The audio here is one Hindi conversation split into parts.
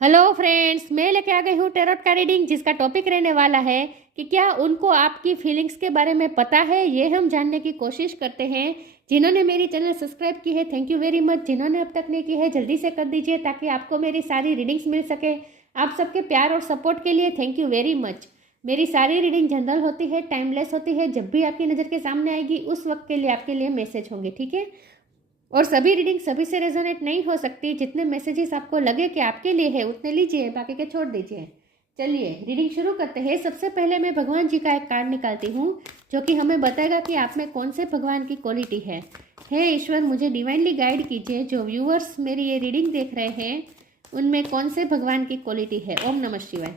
हेलो फ्रेंड्स, मैं लेके आ गई हूँ टैरोट का रीडिंग, जिसका टॉपिक रहने वाला है कि क्या उनको आपकी फीलिंग्स के बारे में पता है। ये हम जानने की कोशिश करते हैं। जिन्होंने मेरी चैनल सब्सक्राइब की है, थैंक यू वेरी मच। जिन्होंने अब तक नहीं की है, जल्दी से कर दीजिए ताकि आपको मेरी सारी रीडिंग्स मिल सके। आप सबके प्यार और सपोर्ट के लिए थैंक यू वेरी मच। मेरी सारी रीडिंग जनरल होती है, टाइमलेस होती है। जब भी आपकी नज़र के सामने आएगी उस वक्त के लिए आपके लिए मैसेज होंगे, ठीक है। और सभी रीडिंग सभी से रेजोनेट नहीं हो सकती। जितने मैसेजेस आपको लगे कि आपके लिए है उतने लीजिए, बाकी के छोड़ दीजिए। चलिए रीडिंग शुरू करते हैं। सबसे पहले मैं भगवान जी का एक कार्ड निकालती हूँ जो कि हमें बताएगा कि आप में कौन से भगवान की क्वालिटी है। हे ईश्वर, मुझे डिवाइनली गाइड कीजिए। जो व्यूअर्स मेरी ये रीडिंग देख रहे हैं उनमें कौन से भगवान की क्वालिटी है। ओम नमः शिवाय।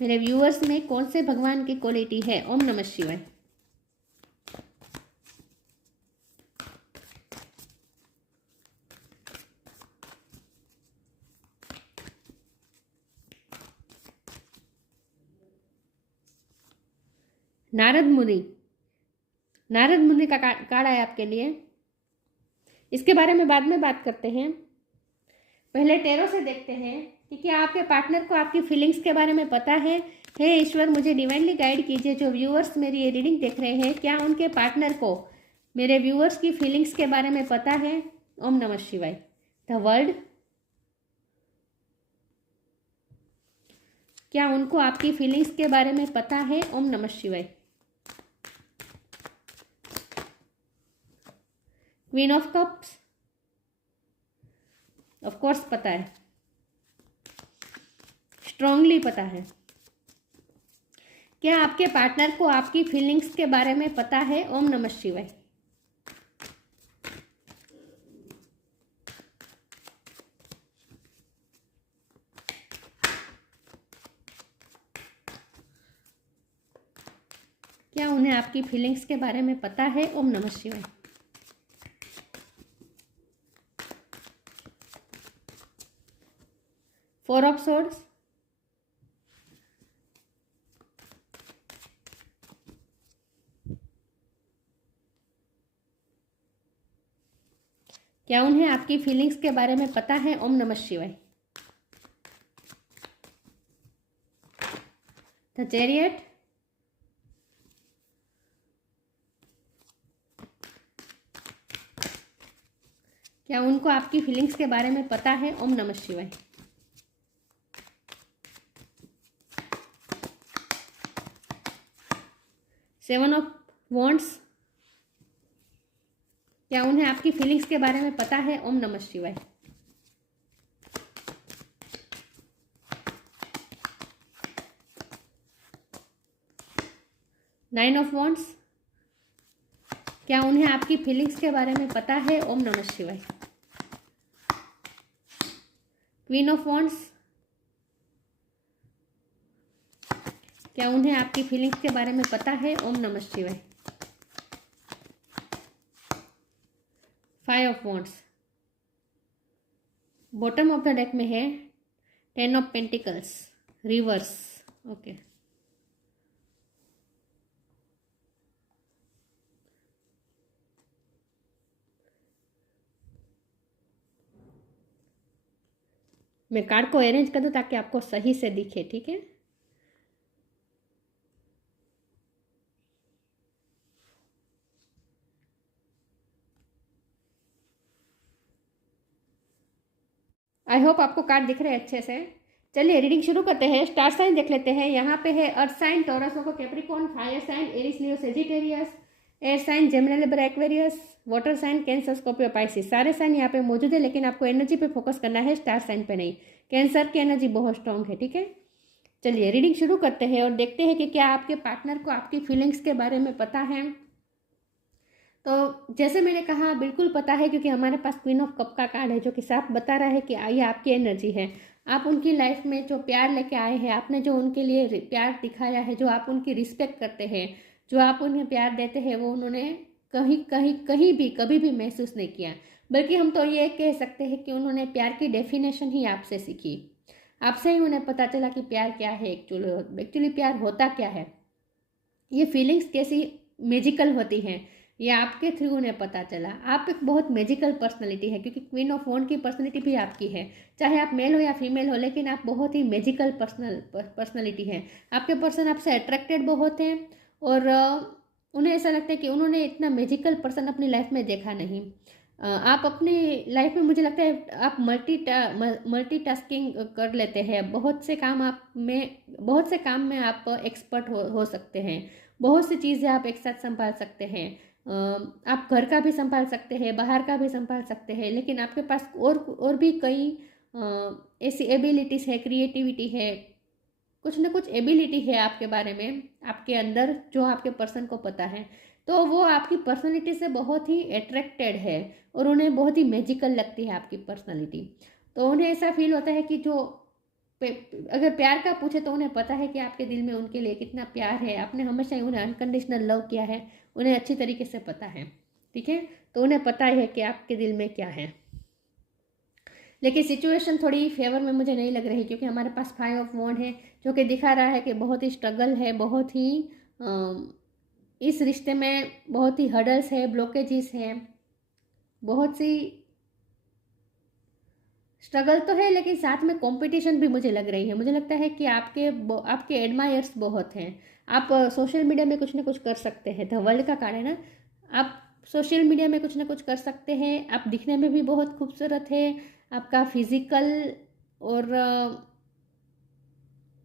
मेरे व्यूअर्स में कौन से भगवान की क्वालिटी है। ओम नमः शिवाय। नारद मुनि, नारद मुनि का कार्ड है आपके लिए। इसके बारे में बाद में बात करते हैं। पहले टैरो से देखते हैं कि क्या आपके पार्टनर को आपकी फीलिंग्स के बारे में पता है। हे ईश्वर, मुझे डिवाइनली गाइड कीजिए। जो व्यूअर्स मेरी ये रीडिंग देख रहे हैं, क्या उनके पार्टनर को मेरे व्यूअर्स की फीलिंग्स के बारे में पता है। ओम नमः शिवाय। द वर्ल्ड, क्या उनको आपकी फीलिंग्स के बारे में पता है। ओम नमः शिवाय। Queen of cups, of course पता है, स्ट्रांगली पता है। क्या आपके पार्टनर को आपकी फीलिंग्स के बारे में पता है। ओम नमः शिवाय। क्या उन्हें आपकी फीलिंग्स के बारे में पता है। ओम नमः शिवाय। फोर ऑफ सोर्ड्स, क्या उन्हें आपकी फीलिंग्स के बारे में पता है। ओम नमः शिवाय। द चैरियट, क्या उनको आपकी फीलिंग्स के बारे में पता है। ओम नमः शिवाय। सेवन ऑफ वॉन्ड्स, क्या उन्हें आपकी फीलिंग्स के बारे में पता है। ओम नमः शिवाय। नाइन ऑफ वॉन्ड्स, क्या उन्हें आपकी फीलिंग्स के बारे में पता है। ओम नमः शिवाय। क्वीन ऑफ वॉन्ड्स, क्या उन्हें आपकी फीलिंग्स के बारे में पता है। ओम नमः शिवाय। Five of wands, bottom of the deck में है ten of pentacles reverse. Okay, मैं कार्ड को अरेंज कर दूं ताकि आपको सही से दिखे, ठीक है। आई होप आपको कार्ड दिख रहे हैं अच्छे से। चलिए रीडिंग शुरू करते हैं। स्टार साइन देख लेते हैं। यहाँ पे है earth sign, Taurus, Capricorn, fire sign, Aries, Leo, Sagittarius, air sign, Gemini, Libra, Aquarius, water sign, Cancer, Scorpio, Pisces. सारे साइन यहाँ पे मौजूद है, लेकिन आपको एनर्जी पे फोकस करना है, स्टार साइन पे नहीं। कैंसर की एनर्जी बहुत स्ट्रांग है, ठीक है। चलिए रीडिंग शुरू करते हैं और देखते हैं कि क्या आपके पार्टनर को आपकी फीलिंग्स के बारे में पता है। तो जैसे मैंने कहा, बिल्कुल पता है, क्योंकि हमारे पास क्वीन ऑफ कप का कार्ड है जो कि साफ बता रहा है कि ये आपकी एनर्जी है। आप उनकी लाइफ में जो प्यार लेके आए हैं, आपने जो उनके लिए प्यार दिखाया है, जो आप उनकी रिस्पेक्ट करते हैं, जो आप उन्हें प्यार देते हैं, वो उन्होंने कहीं कहीं कहीं भी कभी भी महसूस नहीं किया। बल्कि हम तो ये कह सकते हैं कि उन्होंने प्यार की डेफिनेशन ही आपसे सीखी। आपसे ही उन्हें पता चला कि प्यार क्या है, एक्चुअली प्यार होता क्या है, ये फीलिंग्स कैसी मैजिकल होती हैं। ये आपके थ्रू उन्हें पता चला। आप एक बहुत मैजिकल पर्सनैलिटी है, क्योंकि क्वीन ऑफ वॉन्ड की पर्सनैलिटी भी आपकी है, चाहे आप मेल हो या फीमेल हो, लेकिन आप बहुत ही मैजिकल पर्सनैलिटी है। आपके पर्सन आपसे अट्रैक्टेड बहुत हैं, और उन्हें ऐसा लगता है कि उन्होंने इतना मैजिकल पर्सन अपनी लाइफ में देखा नहीं। आप अपनी लाइफ में, मुझे लगता है आप मल्टीटास्किंग कर लेते हैं। बहुत से काम में आप एक्सपर्ट हो सकते हैं। बहुत सी चीज़ें आप एक साथ संभाल सकते हैं। आप घर का भी संभाल सकते हैं, बाहर का भी संभाल सकते हैं, लेकिन आपके पास और भी कई ऐसी एबिलिटीज़ है, क्रिएटिविटी है, कुछ ना कुछ एबिलिटी है आपके बारे में, आपके अंदर, जो आपके पर्सन को पता है। तो वो आपकी पर्सनालिटी से बहुत ही अट्रैक्टेड है, और उन्हें बहुत ही मैजिकल लगती है आपकी पर्सनालिटी। तो उन्हें ऐसा फील होता है कि अगर प्यार का पूछे तो उन्हें पता है कि आपके दिल में उनके लिए कितना प्यार है। आपने हमेशा ही उन्हें अनकंडीशनल लव किया है, उन्हें अच्छी तरीके से पता है, ठीक है। तो उन्हें पता है कि आपके दिल में क्या है। लेकिन सिचुएशन थोड़ी फेवर में मुझे नहीं लग रही, क्योंकि हमारे पास 5 ऑफ वॉन्ड है, जो कि दिखा रहा है कि बहुत ही स्ट्रगल है, बहुत ही इस रिश्ते में बहुत ही हर्डल्स है, ब्लॉकेजेस हैं, बहुत सी स्ट्रगल तो है, लेकिन साथ में कंपटीशन भी मुझे लग रही है। मुझे लगता है कि आपके एडमायर्स बहुत हैं। आप सोशल मीडिया में कुछ ना कुछ कर सकते हैं। द वर्ल्ड का कार्ड है ना, आप सोशल मीडिया में कुछ ना कुछ कर सकते हैं। आप दिखने में भी बहुत खूबसूरत है। आपका फिजिकल और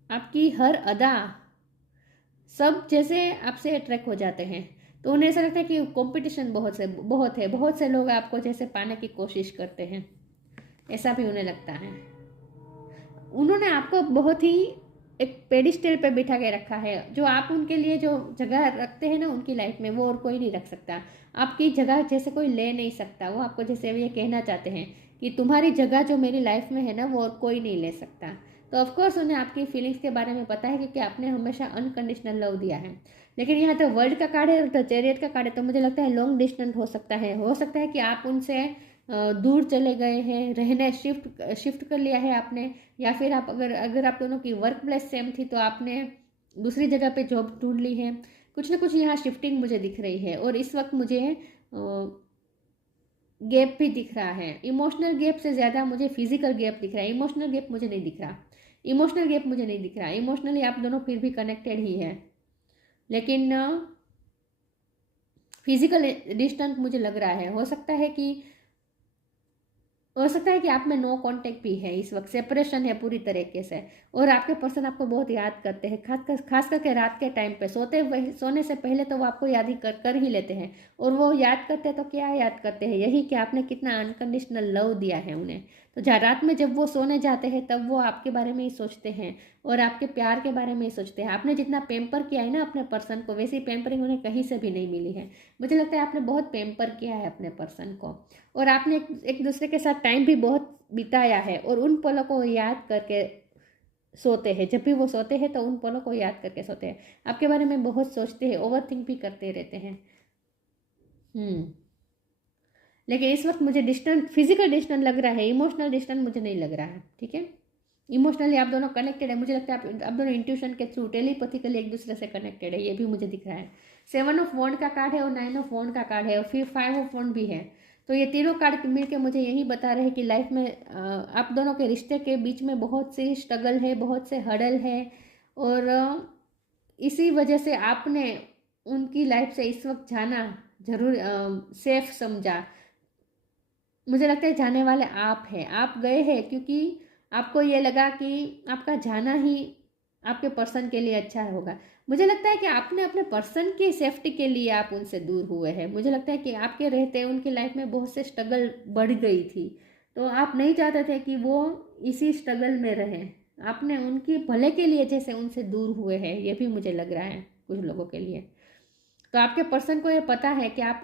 आपकी हर अदा, सब जैसे आपसे अट्रैक्ट हो जाते हैं। तो उन्हें ऐसा लगता है कि कंपटीशन बहुत से लोग आपको जैसे पाने की कोशिश करते हैं, ऐसा भी उन्हें लगता है। उन्होंने आपको बहुत ही एक पेडिस्टल पे बिठा के रखा है। जो आप उनके लिए जो जगह रखते हैं ना उनकी लाइफ में, वो और कोई नहीं रख सकता। आपकी जगह जैसे कोई ले नहीं सकता। वो आपको जैसे ये कहना चाहते हैं कि तुम्हारी जगह जो मेरी लाइफ में है ना, वो और कोई नहीं ले सकता। तो ऑफकोर्स उन्हें आपकी फीलिंग्स के बारे में पता है, क्योंकि आपने हमेशा अनकंडीशनल लव दिया है। लेकिन यहाँ तो वर्ल्ड का कार्ड है और द चैरियट का कार्ड है, तो मुझे लगता है लॉन्ग डिस्टेंस हो सकता है। कि आप उनसे दूर चले गए हैं, रहने शिफ्ट कर लिया है आपने, या फिर आप अगर आप दोनों की वर्क प्लेस सेम थी तो आपने दूसरी जगह पे जॉब ढूंढ ली है। कुछ ना कुछ यहाँ शिफ्टिंग मुझे दिख रही है। और इस वक्त मुझे गैप भी दिख रहा है। इमोशनल गैप से ज़्यादा मुझे फिजिकल गैप दिख रहा है। इमोशनल गैप मुझे नहीं दिख रहा। इमोशनली आप दोनों फिर भी कनेक्टेड ही है, लेकिन फिजिकल डिस्टेंस मुझे लग रहा है। हो सकता है कि आप में नो कांटेक्ट भी है, इस वक्त सेपरेशन है पूरी तरीके से। और आपके पर्सन आपको बहुत याद करते हैं, खास करके रात के टाइम पे सोने से पहले तो वो आपको याद ही कर ही लेते हैं। और वो याद करते हैं तो क्या याद करते हैं, यही कि आपने कितना अनकंडीशनल लव दिया है उन्हें। तो रात में जब वो सोने जाते हैं तब वो आपके बारे में ही सोचते हैं, और आपके प्यार के बारे में ही सोचते हैं। आपने जितना पेम्पर किया है ना अपने पर्सन को, वैसी पेम्परिंग उन्हें कहीं से भी नहीं मिली है। मुझे लगता है आपने बहुत पेम्पर किया है अपने पर्सन को, और आपने एक दूसरे के साथ टाइम भी बहुत बिताया है। और उन पलों को याद करके सोते हैं। जब भी वो सोते हैं तो उन पलों को याद करके सोते हैं। आपके बारे में बहुत सोचते हैं, ओवर थिंक भी करते रहते हैं। लेकिन इस वक्त मुझे फिजिकल डिस्टेंस लग रहा है, इमोशनल डिस्टेंस मुझे नहीं लग रहा है, ठीक है। इमोशनली आप दोनों कनेक्टेड है। मुझे लगता है आप दोनों इंट्यूशन के थ्रू टेलीपैथिकली एक दूसरे से कनेक्टेड है, ये भी मुझे दिख रहा है। 7 ऑफ वॉन्ड का कार्ड है और 9 ऑफ वॉन्ड का कार्ड है, और फिर 5 ऑफ वॉन्ड भी है। तो ये तीनों कार्ड मिलकर मुझे यही बता रहे हैं कि लाइफ में आप दोनों के रिश्ते के बीच में बहुत सी स्ट्रगल है, बहुत से हर्डल है, और इसी वजह से आपने उनकी लाइफ से इस वक्त जाना जरूर सेफ समझा। मुझे लगता है जाने वाले आप हैं, आप गए हैं क्योंकि आपको ये लगा कि आपका जाना ही आपके पर्सन के लिए अच्छा होगा। मुझे लगता है कि आपने अपने पर्सन की सेफ्टी के लिए आप उनसे दूर हुए हैं। मुझे लगता है कि आपके रहते उनकी लाइफ में बहुत से स्ट्रगल बढ़ गई थी, तो आप नहीं चाहते थे कि वो इसी स्ट्रगल में रहें। आपने उनकी भले के लिए जैसे उनसे दूर हुए हैं, ये भी मुझे लग रहा है कुछ लोगों के लिए। तो आपके पर्सन को ये पता है कि आप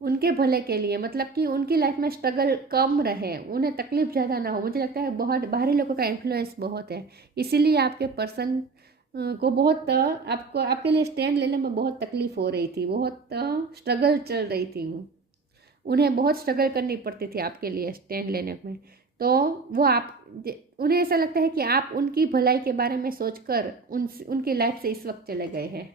उनके भले के लिए, मतलब कि उनकी लाइफ में स्ट्रगल कम रहे, उन्हें तकलीफ ज़्यादा ना हो। मुझे लगता है बहुत बाहरी लोगों का इन्फ्लुएंस बहुत है, इसीलिए आपके पर्सन को बहुत आपके लिए स्टैंड लेने में बहुत तकलीफ हो रही थी, बहुत स्ट्रगल चल रही थी। उन्हें बहुत स्ट्रगल करनी पड़ती थी आपके लिए स्टैंड लेने में। तो वो उन्हें ऐसा लगता है कि आप उनकी भलाई के बारे में सोचकर उनकी लाइफ से इस वक्त चले गए हैं।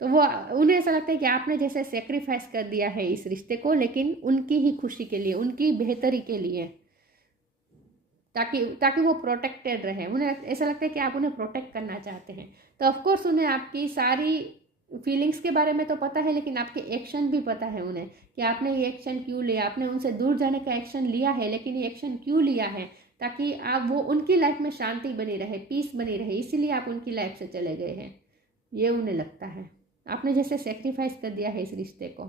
तो वो उन्हें ऐसा लगता है कि आपने जैसे सेक्रीफाइस कर दिया है इस रिश्ते को, लेकिन उनकी ही खुशी के लिए, उनकी बेहतरी के लिए, ताकि ताकि वो प्रोटेक्टेड रहे। उन्हें ऐसा लगता है कि आप उन्हें प्रोटेक्ट करना चाहते हैं। तो ऑफकोर्स उन्हें आपकी सारी फीलिंग्स के बारे में तो पता है, लेकिन आपके एक्शन भी पता है उन्हें कि आपने ये एक्शन क्यों लिया। आपने उनसे दूर जाने का एक्शन लिया है, लेकिन ये एक्शन क्यों लिया है? ताकि आप वो उनकी लाइफ में शांति बनी रहे, पीस बनी रहे, इसीलिए आप उनकी लाइफ से चले गए हैं। ये उन्हें लगता है आपने जैसे सेक्रीफाइस कर दिया है इस रिश्ते को,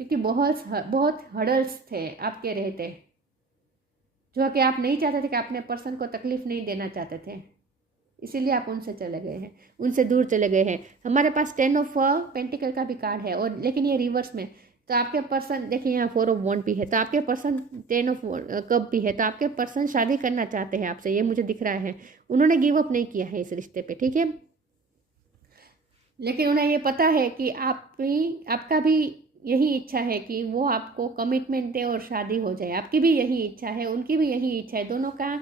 क्योंकि बहुत बहुत हर्डल्स थे आपके रहते, जो कि आप नहीं चाहते थे, कि अपने पर्सन को तकलीफ नहीं देना चाहते थे, इसीलिए आप उनसे चले गए हैं, उनसे दूर चले गए हैं। हमारे पास 10 ऑफ पेंटिकल का भी कार्ड है, और लेकिन ये रिवर्स में। तो आपके पर्सन, देखिए यहाँ 4 ऑफ वॉन्ड भी है, तो आपके पर्सन 10 ऑफ कप भी है, तो आपके पर्सन शादी करना चाहते हैं आपसे, ये मुझे दिख रहा है। उन्होंने गिव अप नहीं किया है इस रिश्ते पे, ठीक है, लेकिन उन्हें ये पता है कि आपका भी यही इच्छा है कि वो आपको कमिटमेंट दे और शादी हो जाए। आपकी भी यही इच्छा है, उनकी भी यही इच्छा है, दोनों का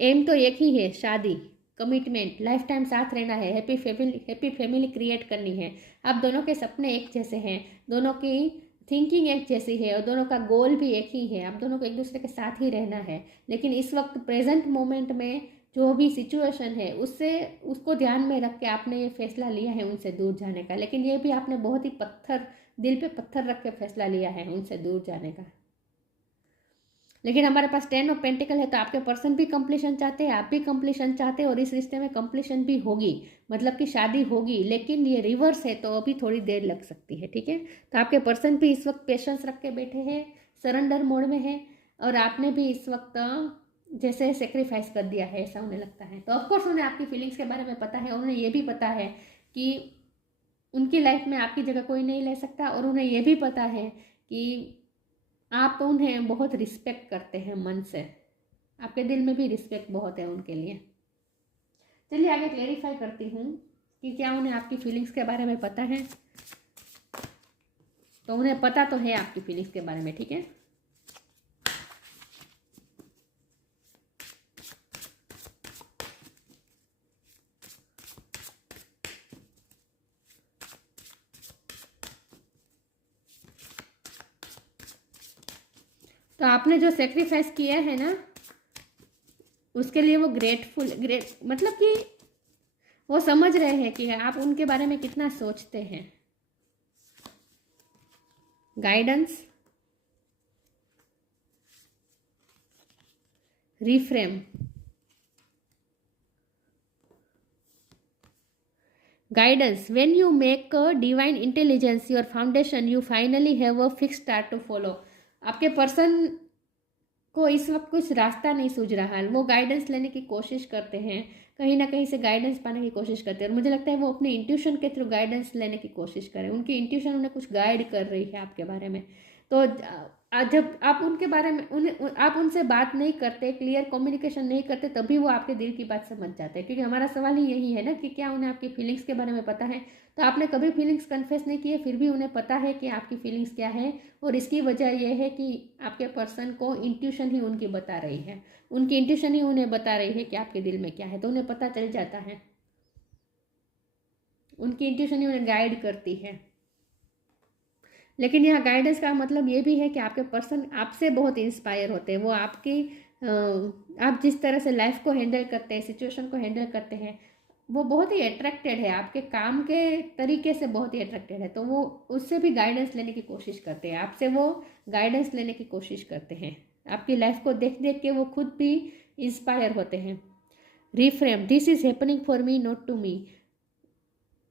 एम तो एक ही है, शादी, कमिटमेंट, लाइफ टाइम साथ रहना है, हैप्पी फैमिली क्रिएट करनी है। आप दोनों के सपने एक जैसे हैं, दोनों की थिंकिंग एक जैसी है, और दोनों का गोल भी एक ही है। आप दोनों को एक दूसरे के साथ ही रहना है, लेकिन इस वक्त प्रेजेंट मोमेंट में जो भी सिचुएशन है उसको ध्यान में रख के आपने ये फैसला लिया है उनसे दूर जाने का। लेकिन ये भी आपने बहुत ही दिल पे पत्थर रख के फैसला लिया है उनसे दूर जाने का। लेकिन हमारे पास 10 ऑफ पेंटिकल है, तो आपके पर्सन भी कंप्लीशन चाहते हैं, आप भी कंप्लीशन चाहते हैं, और इस रिश्ते में कंप्लीशन भी होगी, मतलब कि शादी होगी। लेकिन ये रिवर्स है, तो अभी थोड़ी देर लग सकती है, ठीक है। तो आपके पर्सन भी इस वक्त पेशेंस रख के बैठे हैं, सरेंडर मोड में है, और आपने भी इस वक्त जैसे सेक्रीफाइस कर दिया है, ऐसा उन्हें लगता है। तो ऑफकोर्स उन्हें आपकी फीलिंग्स के बारे में पता है, उन्हें ये भी पता है कि उनकी लाइफ में आपकी जगह कोई नहीं ले सकता, और उन्हें ये भी पता है कि आप उन्हें बहुत रिस्पेक्ट करते हैं मन से, आपके दिल में भी रिस्पेक्ट बहुत है उनके लिए। चलिए आगे क्लेरिफाई करती हूँ कि क्या उन्हें आपकी फीलिंग्स के बारे में पता है। तो उन्हें पता तो है आपकी फीलिंग्स के बारे में, ठीक है। तो आपने जो सेक्रीफाइस किया है ना, उसके लिए वो ग्रेट मतलब कि वो समझ रहे हैं कि आप उनके बारे में कितना सोचते हैं। Guidance, reframe, guidance, when you make a divine intelligence your foundation, you finally have a fixed star to follow। आपके पर्सन को इस वक्त कुछ रास्ता नहीं सूझ रहा है, वो गाइडेंस लेने की कोशिश करते हैं, कहीं ना कहीं से गाइडेंस पाने की कोशिश करते हैं, और मुझे लगता है वो अपने इंट्यूशन के थ्रू गाइडेंस लेने की कोशिश करें। उनकी इंट्यूशन उन्हें कुछ गाइड कर रही है आपके बारे में। तो जब आप उनके बारे में आप उनसे बात नहीं करते, क्लियर कम्युनिकेशन नहीं करते, तभी वो आपके दिल की बात समझ जाते हैं। क्योंकि हमारा सवाल ही यही है ना कि क्या उन्हें आपकी फीलिंग्स के बारे में पता है। तो आपने कभी फीलिंग्स कन्फेस नहीं किए, फिर भी उन्हें पता है कि आपकी फीलिंग्स क्या है, और इसकी वजह यह है कि आपके पर्सन को इंट्यूशन ही उनकी बता रही है, उनकी इंट्यूशन ही उन्हें बता रही है कि आपके दिल में क्या है। तो उन्हें पता चल जाता है, उनकी इंट्यूशन ही उन्हें गाइड करती है। लेकिन यहाँ गाइडेंस का मतलब ये भी है कि आपके पर्सन आपसे बहुत इंस्पायर होते हैं। वो आप जिस तरह से लाइफ को हैंडल करते हैं, सिचुएशन को हैंडल करते हैं, वो बहुत ही अट्रैक्टेड है, आपके काम के तरीके से बहुत ही अट्रैक्टेड है। तो वो उससे भी गाइडेंस लेने की कोशिश करते हैं, आपसे वो गाइडेंस लेने की कोशिश करते हैं। आपकी लाइफ को देख देख के वो खुद भी इंस्पायर होते हैं। Reframe, this is happening for me not to me.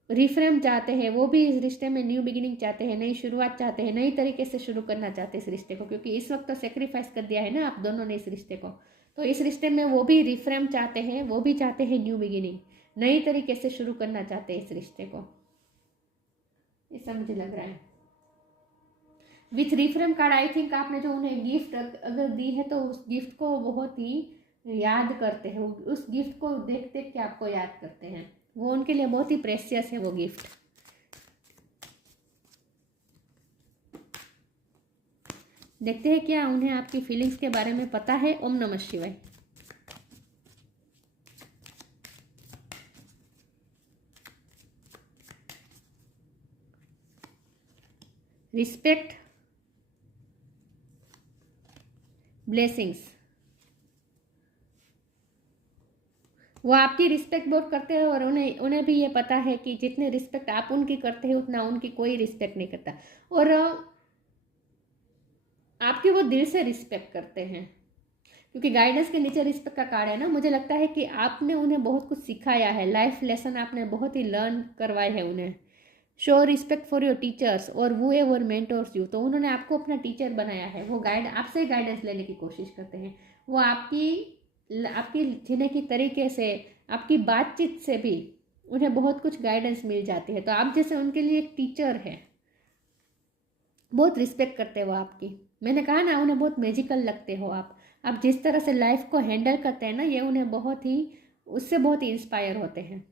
Reframe चाहते हैं, वो भी इस रिश्ते में न्यू बिगिनिंग चाहते हैं, नई शुरुआत चाहते हैं, नई तरीके से शुरू करना चाहते हैं इस रिश्ते को, क्योंकि इस वक्त तो सेक्रीफाइस कर दिया है ना आप दोनों ने इस रिश्ते को। तो इस रिश्ते में वो भी रिफ्रेम चाहते हैं, वो भी चाहते हैं न्यू बिगिनिंग, नई तरीके से शुरू करना चाहते हैं इस रिश्ते को, ऐसा मुझे लग रहा है। With reframe card I think आपने जो उन्हें गिफ्ट अगर दी है, तो उस गिफ्ट को बहुत ही याद करते हैं, उस गिफ्ट को देख देख के आपको याद करते हैं। वो उनके लिए बहुत ही प्रेशियस है वो गिफ्ट। देखते हैं क्या उन्हें आपकी फीलिंग्स के बारे में पता है। ओम नमः शिवाय। Respect, blessings. वो आपकी रिस्पेक्ट बहुत करते हैं और उन्हें उन्हें भी ये पता है कि जितने रिस्पेक्ट आप उनकी करते हैं उतना उनकी कोई रिस्पेक्ट नहीं करता। और आपकी वो दिल से रिस्पेक्ट करते हैं, क्योंकि गाइडेंस के नीचे रिस्पेक्ट का कार्ड है ना। मुझे लगता है कि आपने उन्हें बहुत कुछ सिखाया है, लाइफ लेसन आपने बहुत ही लर्न करवाए हैं उन्हें। Show respect for your teachers और वो एवर मेंटोर्स यू। तो उन्होंने आपको अपना टीचर बनाया है, वो गाइड आपसे गाइडेंस लेने की कोशिश करते हैं। वो आपकी आपकी जीने की तरीके से, आपकी बातचीत से भी उन्हें बहुत कुछ गाइडेंस मिल जाती है। तो आप जैसे उनके लिए एक टीचर है, बहुत रिस्पेक्ट करते हो आपकी। मैंने कहा ना, उन्हें बहुत मैजिकल लगते हो आप जिस तरह से लाइफ को हैंडल करते हैं ना, ये उन्हें बहुत ही, उससे बहुत ही इंस्पायर होते हैं।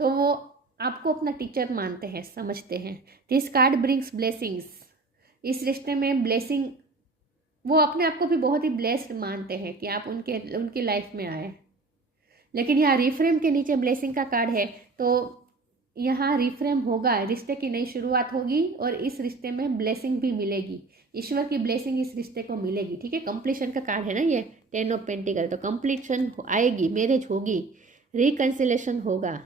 तो वो आपको अपना टीचर मानते हैं, समझते हैं। This card brings blessings. इस रिश्ते में ब्लेसिंग, वो अपने आप को भी बहुत ही ब्लेस्ड मानते हैं कि आप उनकी लाइफ में आए। लेकिन यहाँ रिफ्रेम के नीचे ब्लेसिंग का कार्ड है, तो यहाँ रिफ्रेम होगा, रिश्ते की नई शुरुआत होगी और इस रिश्ते में ब्लेसिंग भी मिलेगी। ईश्वर की ब्लेसिंग इस रिश्ते को मिलेगी, ठीक है। कंप्लीशन का कार्ड है ना ये, 10 ऑफ पेंटिकल। तो कंप्लीशन आएगी, मैरिज होगी, रिकंसिलेशन होगा,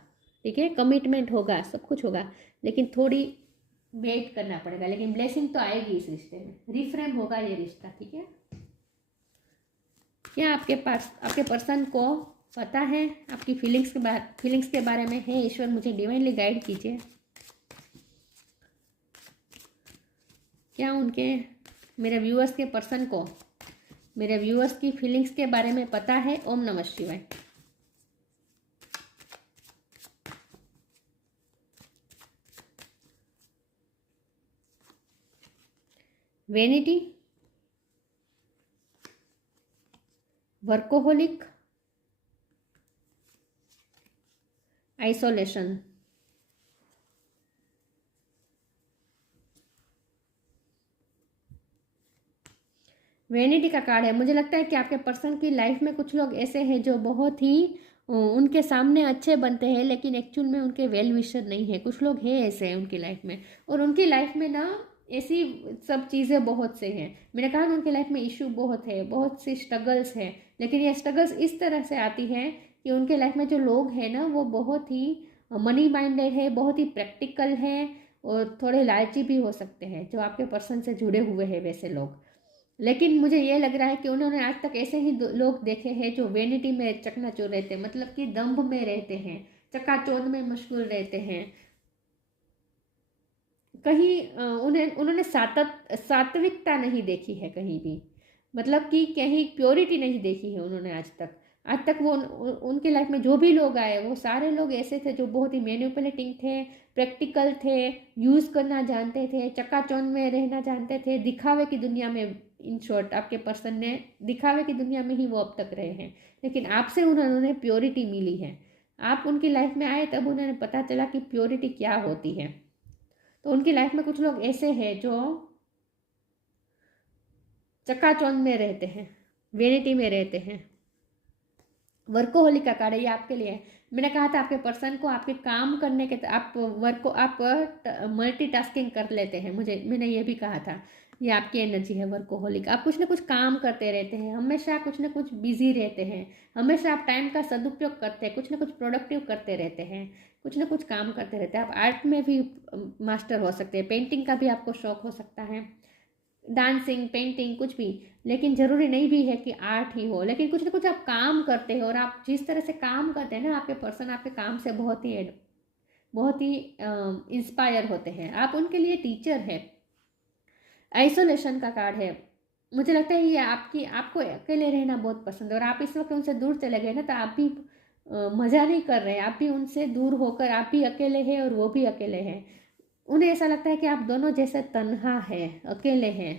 ठीक है, कमिटमेंट होगा, सब कुछ होगा। लेकिन थोड़ी वेट करना पड़ेगा, लेकिन ब्लेसिंग तो आएगी इस रिश्ते में। रिफ्रेम होगा ये रिश्ता, ठीक है। क्या आपके पास आपके पर्सन को पता है आपकी फीलिंग्स के बारे में है? ईश्वर मुझे डिवाइनली गाइड कीजिए। क्या उनके मेरे व्यूअर्स के पर्सन को मेरे व्यूअर्स की फीलिंग्स के बारे में पता है? ओम नमः शिवाय। Vanity, workaholic, isolation. वेनिटी का कार्ड है। मुझे लगता है कि आपके पर्सन की लाइफ में कुछ लोग ऐसे हैं जो बहुत ही उनके सामने अच्छे बनते हैं, लेकिन एक्चुअल में उनके वेल विशर नहीं है। कुछ लोग हैं ऐसे उनकी लाइफ में, और उनकी लाइफ में ना ऐसी सब चीज़ें बहुत से हैं। मैंने कहा ना, उनकी लाइफ में इशू बहुत है, बहुत सी स्ट्रगल्स है। लेकिन ये स्ट्रगल्स इस तरह से आती हैं कि उनके लाइफ में जो लोग हैं ना, वो बहुत ही मनी माइंडेड है, बहुत ही प्रैक्टिकल है, और थोड़े लालची भी हो सकते हैं जो आपके पर्सन से जुड़े हुए हैं वैसे लोग। लेकिन मुझे ये लग रहा है कि उन्होंने आज तक ऐसे ही लोग देखे हैं जो वेनिटी में चकनाचूर रहते हैं, मतलब कि दंभ में रहते हैं, चकाचौंध में मशगूल रहते हैं। कहीं उन्होंने सात्विकता नहीं देखी है कहीं भी, मतलब कि कहीं प्योरिटी नहीं देखी है उन्होंने आज तक वो उनके लाइफ में जो भी लोग आए वो सारे लोग ऐसे थे जो बहुत ही मैनिपुलेटिंग थे, प्रैक्टिकल थे, यूज़ करना जानते थे, चकाचौंध में रहना जानते थे, दिखावे की दुनिया में। इन शॉर्ट आपके पर्सन ने दिखावे की दुनिया में ही वो अब तक रहे हैं, लेकिन आपसे उन्होंने प्योरिटी मिली है। आप उनकी लाइफ में आए तब उन्हें पता चला कि प्योरिटी क्या होती है। तो उनकी लाइफ में कुछ लोग ऐसे हैं जो चकाचौंध में रहते हैं, वेनिटी में रहते हैं। वर्कोहोलिक का कार्ड है, ये आपके लिए है। मैंने कहा था आपके पर्सन को आपके काम करने के आप मल्टीटास्किंग कर लेते हैं, मैंने ये भी कहा था। ये आपकी एनर्जी है वर्कोहोलिक। आप कुछ ना कुछ काम करते रहते हैं, हमेशा कुछ ना कुछ बिजी रहते हैं, हमेशा आप टाइम का सदुपयोग करते हैं, कुछ ना कुछ प्रोडक्टिव करते रहते हैं, कुछ ना कुछ काम करते रहते हैं। आप आर्ट में भी मास्टर हो सकते हैं, पेंटिंग का भी आपको शौक हो सकता है, डांसिंग, पेंटिंग, कुछ भी। लेकिन ज़रूरी नहीं भी है कि आर्ट ही हो, लेकिन कुछ ना कुछ आप काम करते हो, और आप जिस तरह से काम करते हैं ना, आपके पर्सन आपके काम से बहुत ही इंस्पायर होते हैं। आप उनके लिए टीचर है। आइसोलेशन का कार्ड है। मुझे लगता है ये आपको अकेले रहना बहुत पसंद है, और आप इस वक्त उनसे दूर चले गए ना, तो आप भी मज़ा नहीं कर रहे, आप भी उनसे दूर होकर आप भी अकेले हैं और वो भी अकेले हैं। उन्हें ऐसा लगता है कि आप दोनों जैसे तन्हा है, अकेले हैं।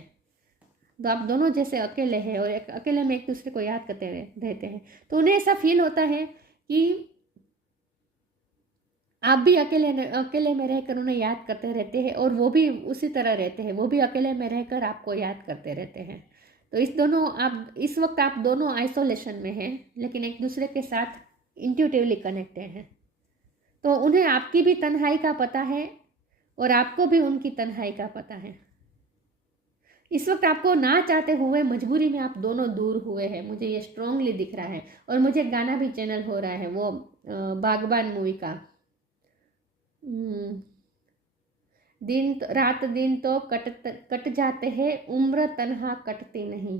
तो आप दोनों जैसे अकेले हैं और अकेले में एक दूसरे को याद करते रहते हैं। तो उन्हें ऐसा फील होता है कि आप भी अकेले में रहकर उन्हें याद करते रहते हैं, और वो भी उसी तरह रहते हैं, वो भी अकेले में रहकर आपको याद करते रहते हैं। तो इस वक्त आप दोनों आइसोलेशन में हैं, लेकिन एक दूसरे के साथ इंट्यूटिवली कनेक्टेड हैं। तो उन्हें आपकी भी तन्हाई का पता है, और आपको भी उनकी तन्हाई का पता है। इस वक्त आपको ना चाहते हुए मजबूरी में आप दोनों दूर हुए हैं, मुझे ये स्ट्रांगली दिख रहा है। और मुझे गाना भी चैनल हो रहा है वो बागबान मूवी का। रात दिन तो कट जाते हैं, उम्र तन्हा कटती नहीं।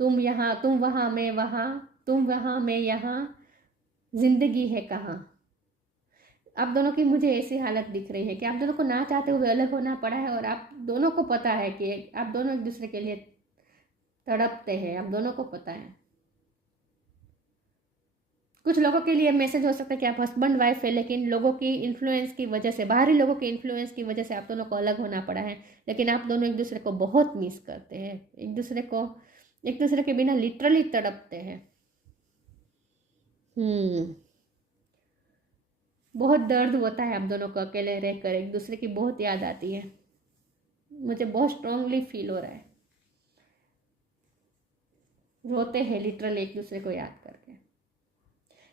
तुम यहाँ तुम वहाँ मैं वहाँ, तुम वहाँ मैं यहाँ, जिंदगी है कहाँ। आप दोनों की मुझे ऐसी हालत दिख रही है कि आप दोनों को ना चाहते हुए अलग होना पड़ा है, और आप दोनों को पता है कि आप दोनों एक दूसरे के लिए तड़पते हैं, आप दोनों को पता है। कुछ लोगों के लिए मैसेज हो सकता है कि आप हस्बैंड वाइफ है, लेकिन लोगों की इन्फ्लुएंस की वजह से, बाहरी लोगों की इन्फ्लुएंस की वजह से आप दोनों को अलग होना पड़ा है। लेकिन आप दोनों एक दूसरे को बहुत मिस करते हैं, एक दूसरे के बिना लिटरली तड़पते हैं। बहुत दर्द होता है आप दोनों को अकेले रहकर, एक दूसरे की बहुत याद आती है, मुझे बहुत स्ट्रांगली फील हो रहा है। रोते हैं लिटरली एक दूसरे को याद करके।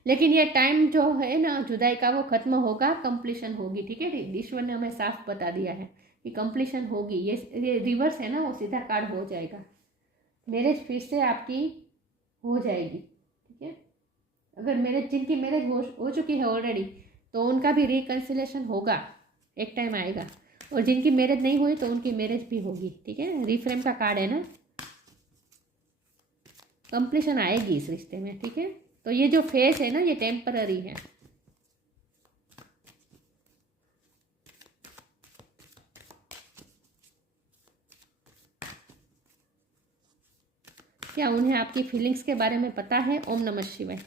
लेकिन ये टाइम जो है ना जुदाई का, वो खत्म होगा, कंप्लीशन होगी। ठीक है, ईश्वर ने हमें साफ बता दिया है कि कंप्लीशन होगी। ये रिवर्स है ना, वो सीधा कार्ड हो जाएगा। मैरिज फिर से आपकी हो जाएगी। ठीक है, अगर मैरिज, जिनकी मैरिज हो चुकी है ऑलरेडी, तो उनका भी रिकन्सिलेशन होगा, एक टाइम आएगा। और जिनकी मैरिज नहीं हुई तो उनकी मैरिज भी होगी। ठीक है, रिफ्रेम का कार्ड है ना, कंप्लीशन आएगी इस रिश्ते में। ठीक है, तो ये जो फेस है ना, ये टेम्पररी है। क्या उन्हें आपकी फीलिंग्स के बारे में पता है? ओम नमः शिवाय।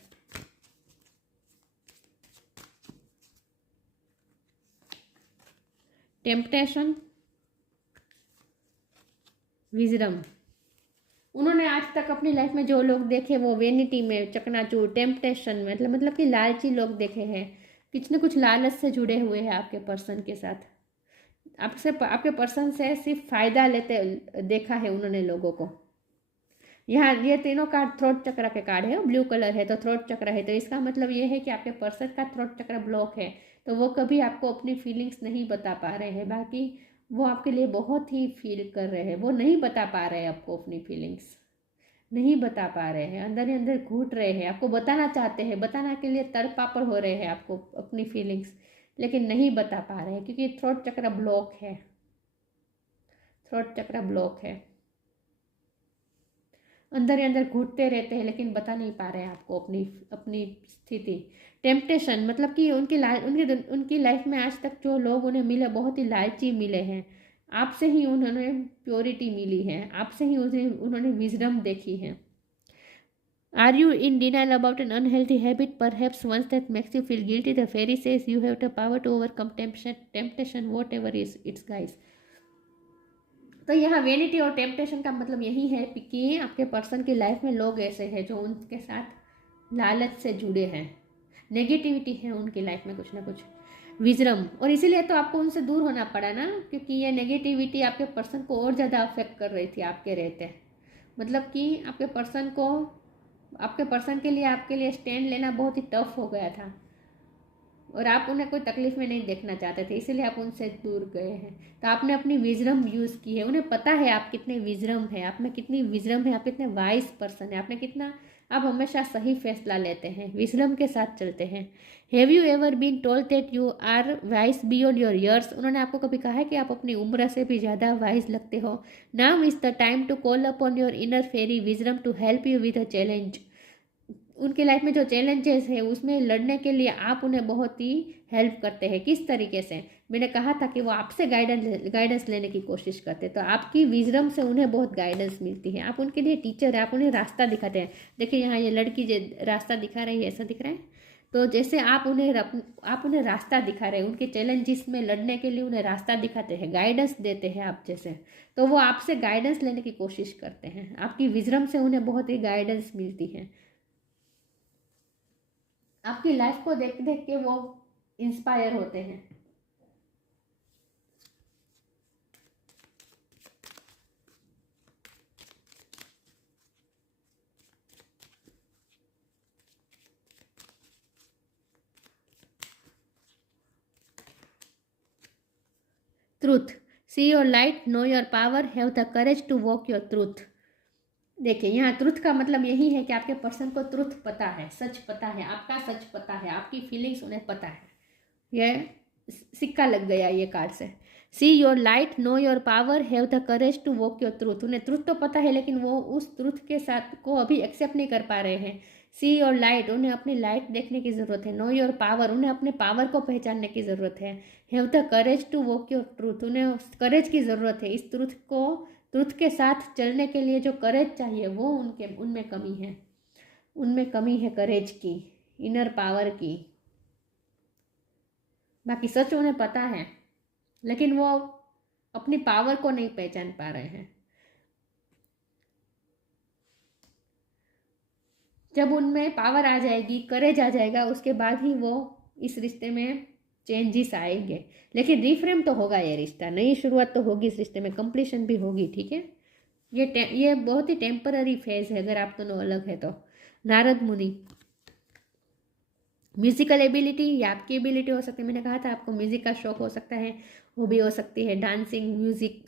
Temptation, wisdom. उन्होंने आज तक अपनी लाइफ में जो लोग देखे वो वेनिटी में, चकनाचूर, टेम्पटेशन में, मतलब कि लालची लोग देखे हैं। कुछ न कुछ लालच से जुड़े हुए हैं आपके पर्सन के साथ। आपके पर्सन से सिर्फ फायदा लेते देखा है उन्होंने लोगों को। यहाँ ये तीनों कार्ड थ्रोट चक्र के कार्ड है, ब्लू कलर है तो थ्रोट चक्र है, तो इसका मतलब ये है कि आपके पर्सन का थ्रोट चक्र ब्लॉक है, तो वो कभी आपको अपनी फीलिंग्स नहीं बता पा रहे हैं। बाकी वो आपके लिए बहुत ही फील कर रहे हैं, वो नहीं बता पा रहे हैं आपको अपनी फीलिंग्स, नहीं बता पा रहे हैं, अंदर ही अंदर घूट रहे हैं। आपको बताना चाहते हैं, बताने के लिए तड़पापड़ हो रहे हैं आपको अपनी फीलिंग्स, लेकिन नहीं बता पा रहे हैं क्योंकि थ्रोट चक्र ब्लॉक है, थ्रोट चक्र ब्लॉक है। अंदर ही अंदर घुटते रहते हैं लेकिन बता नहीं पा रहे हैं आपको अपनी अपनी स्थिति। टेम्पटेशन मतलब कि उनकी लाइफ में आज तक जो लोग उन्हें मिले बहुत ही लालची मिले हैं। आपसे ही उन्होंने प्योरिटी मिली है, आपसे ही उन्होंने विजडम देखी है। Are you in denial about an unhealthy habit, perhaps one that makes you feel guilty? The fairy says you have the power to overcome temptation, whatever is its guise. तो यहाँ वेनिटी और टेम्पटेशन का मतलब यही है कि आपके पर्सन की लाइफ में लोग ऐसे हैं जो उनके साथ लालच से जुड़े हैं, नेगेटिविटी है उनकी लाइफ में कुछ ना कुछ, विजडम। और इसीलिए तो आपको उनसे दूर होना पड़ा ना, क्योंकि ये नेगेटिविटी आपके पर्सन को और ज़्यादा अफेक्ट कर रही थी आपके रहते। मतलब कि आपके पर्सन के लिए आपके लिए स्टैंड लेना बहुत ही टफ हो गया था, और आप उन्हें कोई तकलीफ में नहीं देखना चाहते थे, इसीलिए आप उनसे दूर गए हैं। तो आपने अपनी विजडम यूज़ की है, उन्हें पता है आप कितने विजडम है, आप में कितनी विजडम है, आप कितने वाइज पर्सन है, आप हमेशा सही फैसला लेते हैं, विजडम के साथ चलते हैं। Have you ever been told that you are wise beyond your years? उन्होंने आपको कभी कहा है कि आप अपनी उम्र से भी ज़्यादा वाइज लगते हो? Now is the time to call upon your inner fairy wisdom to help you with a challenge. उनकी लाइफ में जो चैलेंजेस है उसमें लड़ने के लिए आप उन्हें बहुत ही हेल्प करते हैं। किस तरीके से? मैंने कहा था कि वो आपसे गाइडेंस लेने की कोशिश करते हैं, तो आपकी विजडम से उन्हें बहुत गाइडेंस मिलती है। आप उनके लिए टीचर है, आप उन्हें रास्ता दिखाते हैं। देखिए यहाँ ये लड़की जो रास्ता दिखा रही है, ऐसा दिख रहा है, तो जैसे आप उन्हें रास्ता दिखा रहे हैं, उनके चैलेंजेस में लड़ने के लिए उन्हें रास्ता दिखाते हैं, गाइडेंस देते हैं आप जैसे, तो वो आपसे गाइडेंस लेने की कोशिश करते हैं। आपकी विजडम से उन्हें बहुत ही गाइडेंस मिलती है। आपकी लाइफ को देख देख के वो इंस्पायर होते हैं। Truth, see your light, know your power, have the courage to walk your truth. देखिए यहाँ ट्रूथ का मतलब यही है कि आपके पर्सन को ट्रूथ पता है, सच पता है, आपका सच पता है, आपकी फीलिंग्स उन्हें पता है। यह सिक्का लग गया ये कार्ड से। See your light, know your power, have the courage to walk your truth. उन्हें ट्रूथ तो पता है लेकिन वो उस ट्रूथ के साथ को अभी एक्सेप्ट नहीं कर पा रहे हैं। सी योर लाइट, उन्हें अपनी लाइट देखने की ज़रूरत है। नो योर पावर, उन्हें अपने पावर को पहचानने की ज़रूरत है। Have the courage to walk your truth, उन्हें करेज की ज़रूरत है। इस ट्रूथ के साथ चलने के लिए जो करेज चाहिए वो उनमें कमी है। उनमें कमी है करेज की, इनर पावर की। बाकी सच उन्हें पता है लेकिन वो अपनी पावर को नहीं पहचान पा रहे हैं। जब उनमें पावर आ जाएगी, करेज आ जाएगा, उसके बाद ही वो इस रिश्ते में चेंजेस आएंगे। लेकिन रिफ्रेम तो होगा ये रिश्ता, नई शुरुआत तो होगी इस रिश्ते में, कंप्लीशन भी होगी। ठीक है, ये बहुत ही टेम्पररी फेज है अगर आप दोनों अलग है तो। नारद मुनि, म्यूजिकल एबिलिटी, ये आपकी एबिलिटी हो सकती है। मैंने कहा था आपको म्यूजिक का शौक हो सकता है, वो भी हो सकती है। डांसिंग, म्यूजिक,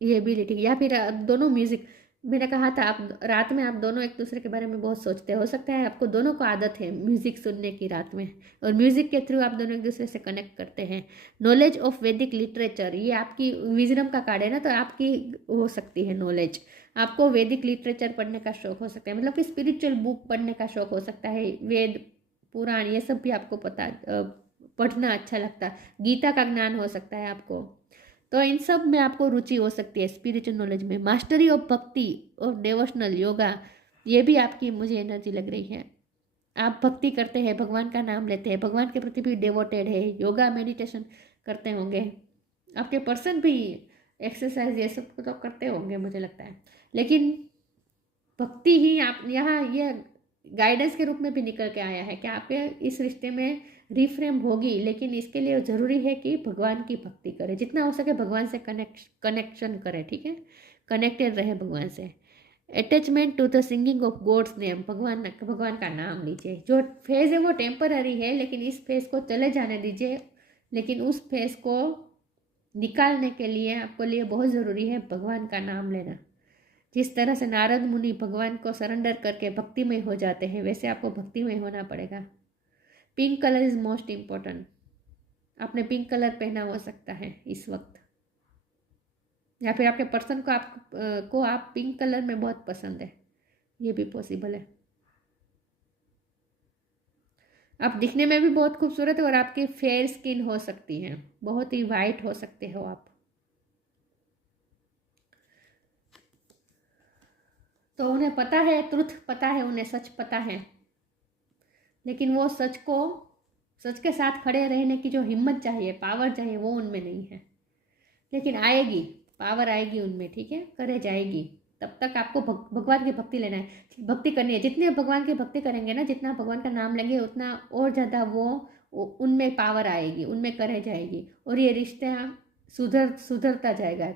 ये एबिलिटी, या फिर दोनों म्यूजिक। मैंने कहा था आप रात में आप दोनों एक दूसरे के बारे में बहुत सोचते हो सकता है आपको दोनों को आदत है म्यूजिक सुनने की रात में, और म्यूजिक के थ्रू आप दोनों एक दूसरे से कनेक्ट करते हैं। नॉलेज ऑफ वैदिक लिटरेचर, ये आपकी विजडम का कार्ड है ना, तो आपकी हो सकती है नॉलेज। आपको वैदिक लिटरेचर पढ़ने का शौक हो सकता है, मतलब कि स्पिरिचुअल बुक पढ़ने का शौक हो सकता है। वेद, पुराण, ये सब भी आपको पढ़ना अच्छा लगता है। गीता का ज्ञान हो सकता है आपको, तो इन सब में आपको रुचि हो सकती है स्पिरिचुअल नॉलेज में। मास्टरी ऑफ भक्ति और डिवोशनल योगा, ये भी आपकी मुझे एनर्जी लग रही है। आप भक्ति करते हैं, भगवान का नाम लेते हैं, भगवान के प्रति भी डिवोटेड है, योगा मेडिटेशन करते होंगे। आपके पर्सन भी एक्सरसाइज ये सब तो करते होंगे मुझे लगता है। लेकिन भक्ति ही आप यहाँ ये गाइडेंस के रूप में भी निकल के आया है कि आपके इस रिश्ते में रिफ्रेम होगी, लेकिन इसके लिए ज़रूरी है कि भगवान की भक्ति करें, जितना हो सके भगवान से कनेक्शन करें। ठीक है, कनेक्टेड रहे भगवान से। Attachment to the singing of God's name, भगवान का नाम लीजिए। जो फेज़ है वो टेम्पररी है, लेकिन इस फेज़ को चले जाने दीजिए। लेकिन उस फेज़ को निकालने के लिए आपको लिए बहुत ज़रूरी है भगवान का नाम लेना। जिस तरह से नारद मुनि भगवान को सरेंडर करके भक्तिमय हो जाते हैं, वैसे आपको भक्तिमय होना पड़ेगा। Pink colour is most important. आपने पिंक कलर पहना हो सकता है इस वक्त, या फिर आपके पर्सन को आप पिंक कलर में बहुत पसंद है, ये भी पॉसिबल है। आप दिखने में भी बहुत खूबसूरत है और आपकी फेयर स्किन हो सकती है, बहुत ही वाइट हो सकते हो आप। तो उन्हें पता है, ट्रुथ पता है, उन्हें सच पता है, लेकिन वो सच के साथ खड़े रहने की जो हिम्मत चाहिए, पावर चाहिए, वो उनमें नहीं है। लेकिन आएगी, पावर आएगी उनमें। ठीक है, करे जाएगी। तब तक आपको भगवान की भक्ति लेना है, भक्ति करनी है। जितने भगवान की भक्ति करेंगे ना, जितना भगवान का नाम लेंगे, उतना और ज़्यादा वो उनमें पावर आएगी, उनमें करे जाएगी, और ये रिश्ता सुधरता जाएगा।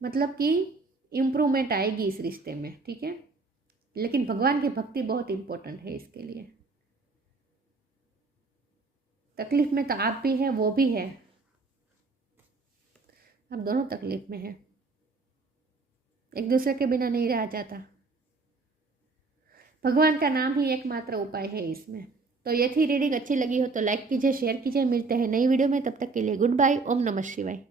मतलब कि इम्प्रूवमेंट आएगी इस रिश्ते में। ठीक है, लेकिन भगवान की भक्ति बहुत इम्पोर्टेंट है इसके लिए। तकलीफ में तो आप भी हैं, वो भी है, आप दोनों तकलीफ में हैं। एक दूसरे के बिना नहीं रहा जाता। भगवान का नाम ही एकमात्र उपाय है इसमें। तो ये थी रीडिंग। अच्छी लगी हो तो लाइक कीजिए, शेयर कीजिए। मिलते हैं नई वीडियो में, तब तक के लिए गुड बाय। ओम नमः शिवाय।